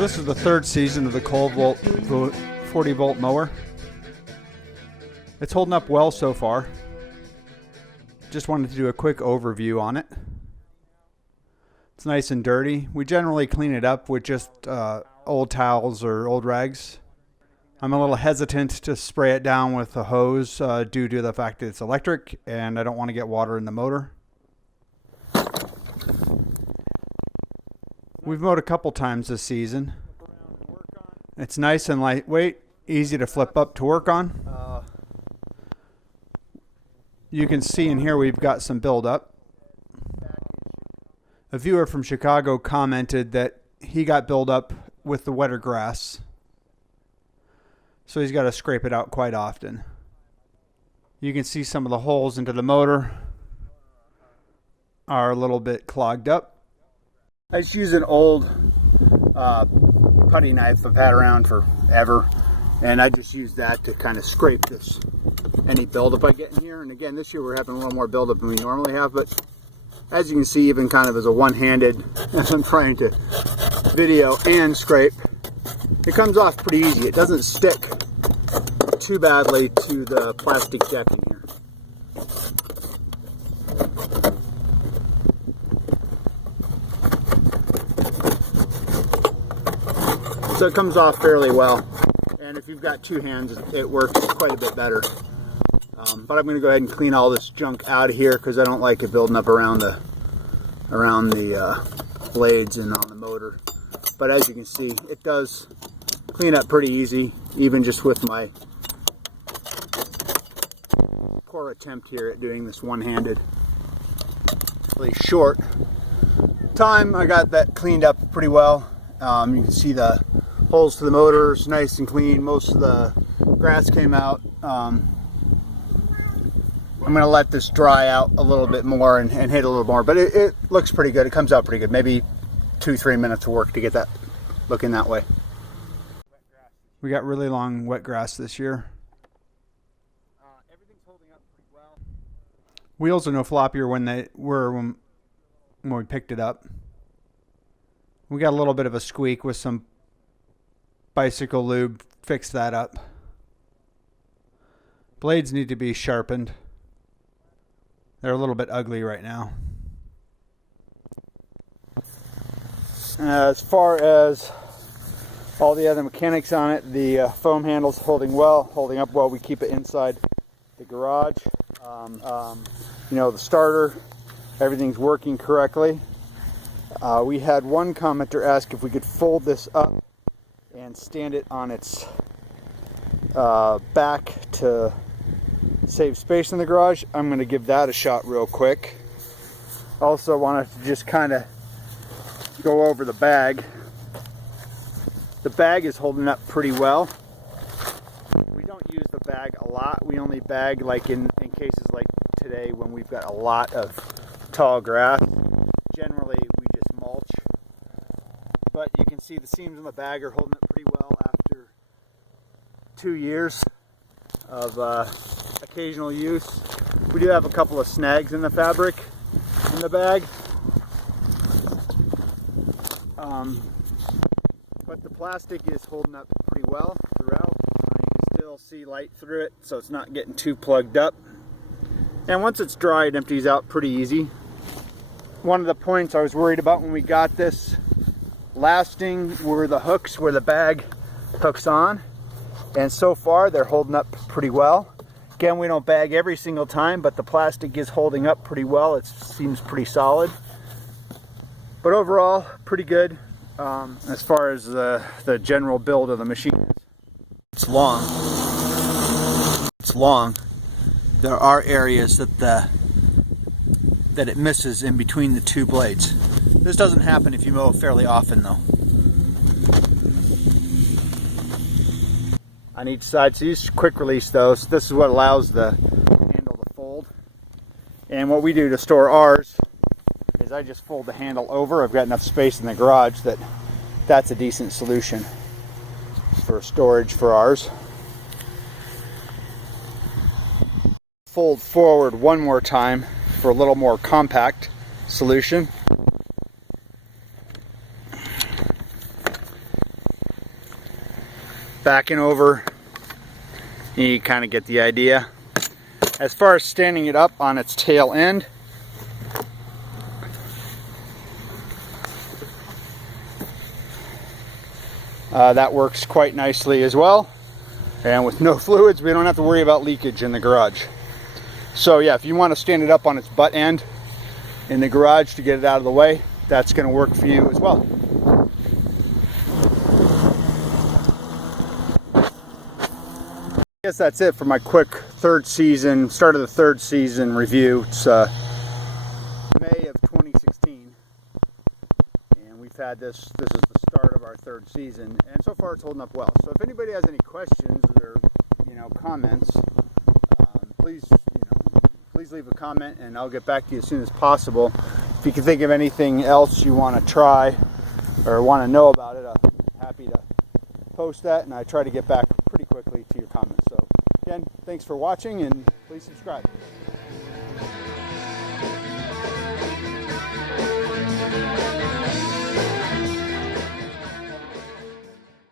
So this is the third season of the Kobalt 40 volt mower. It's holding up well so far. Just wanted to do a quick overview on it. It's nice and dirty. We generally clean it up with just old towels or old rags. I'm a little hesitant to spray it down with a hose due to the fact that it's electric and I don't want to get water in the motor. We've mowed a couple times this season. It's nice and lightweight, easy to flip up to work on. You can see in here we've got some buildup. A viewer from Chicago commented that he got buildup with the wetter grass, so he's got to scrape it out quite often. You can see some of the holes into the motor are a little bit clogged up. I just use an old putty knife I've had around forever, and I just use that to kind of scrape any buildup I get in here. And again, this year we're having a little more buildup than we normally have, but as you can see, even kind of as a one-handed, as I'm trying to video and scrape, it comes off pretty easy. It doesn't stick too badly to the plastic deck in here. So it comes off fairly well, and if you've got two hands, it works quite a bit better. But I'm going to go ahead and clean all this junk out of here because I don't like it building up around the blades and on the motor. But as you can see, it does clean up pretty easy, even just with my poor attempt here at doing this one-handed. Really short time, I got that cleaned up pretty well. You can see the holes to the motors nice and clean. Most of the grass came out. I'm going to let this dry out a little bit more and hit a little more, but it looks pretty good. It comes out pretty good. Maybe 2-3 minutes of work to get that looking that way. We got really long wet grass this year. Everything's holding up pretty well. Wheels are no floppier when they were when we picked it up. We got a little bit of a squeak with some bicycle lube, fixed that up. Blades need to be sharpened. They're a little bit ugly right now. As far as all the other mechanics on it, the foam handle's holding up well. We keep it inside the garage. You know, the starter, everything's working correctly. We had one commenter ask if we could fold this up and stand it on its back to save space in the garage. I'm going to give that a shot real quick. Also wanted to just kind of go over the bag. The bag is holding up pretty well. We don't use the bag a lot. We only bag like in cases like today when we've got a lot of tall grass. Generally we just mulch, but you can see the seams in the bag are holding up pretty well after 2 years of occasional use. We do have a couple of snags in the fabric in the bag, but the plastic is holding up pretty well throughout. You can still see light through it, so it's not getting too plugged up, and once it's dry it empties out pretty easy. One of the points I was worried about when we got this lasting were the hooks where the bag hooks on, and so far they're holding up pretty well. Again, we don't bag every single time, but the plastic is holding up pretty well. It seems pretty solid, but overall pretty good. As far as the general build of the machine, it's long. There are areas that it misses in between the two blades. This doesn't happen if you mow fairly often though. On each side, so these quick release those. This is what allows the handle to fold. And what we do to store ours is I just fold the handle over. I've got enough space in the garage that's a decent solution for storage for ours. Fold forward one more time for a little more compact solution. backing over. You kind of get the idea. As far as standing it up on its tail end, that works quite nicely as well. And with no fluids, we don't have to worry about leakage in the garage. So yeah, if you want to stand it up on its butt end in the garage to get it out of the way, that's going to work for you as well. I guess that's it for my quick start of the third season review. It's May of 2016, and we've had this is the start of our third season, and so far it's holding up well. So if anybody has any questions or comments, please leave a comment and I'll get back to you as soon as possible. If you can think of anything else you want to try or want to know about it, I'm happy to post that, and I try to get back pretty quickly to your comments. So again, thanks for watching, and please subscribe.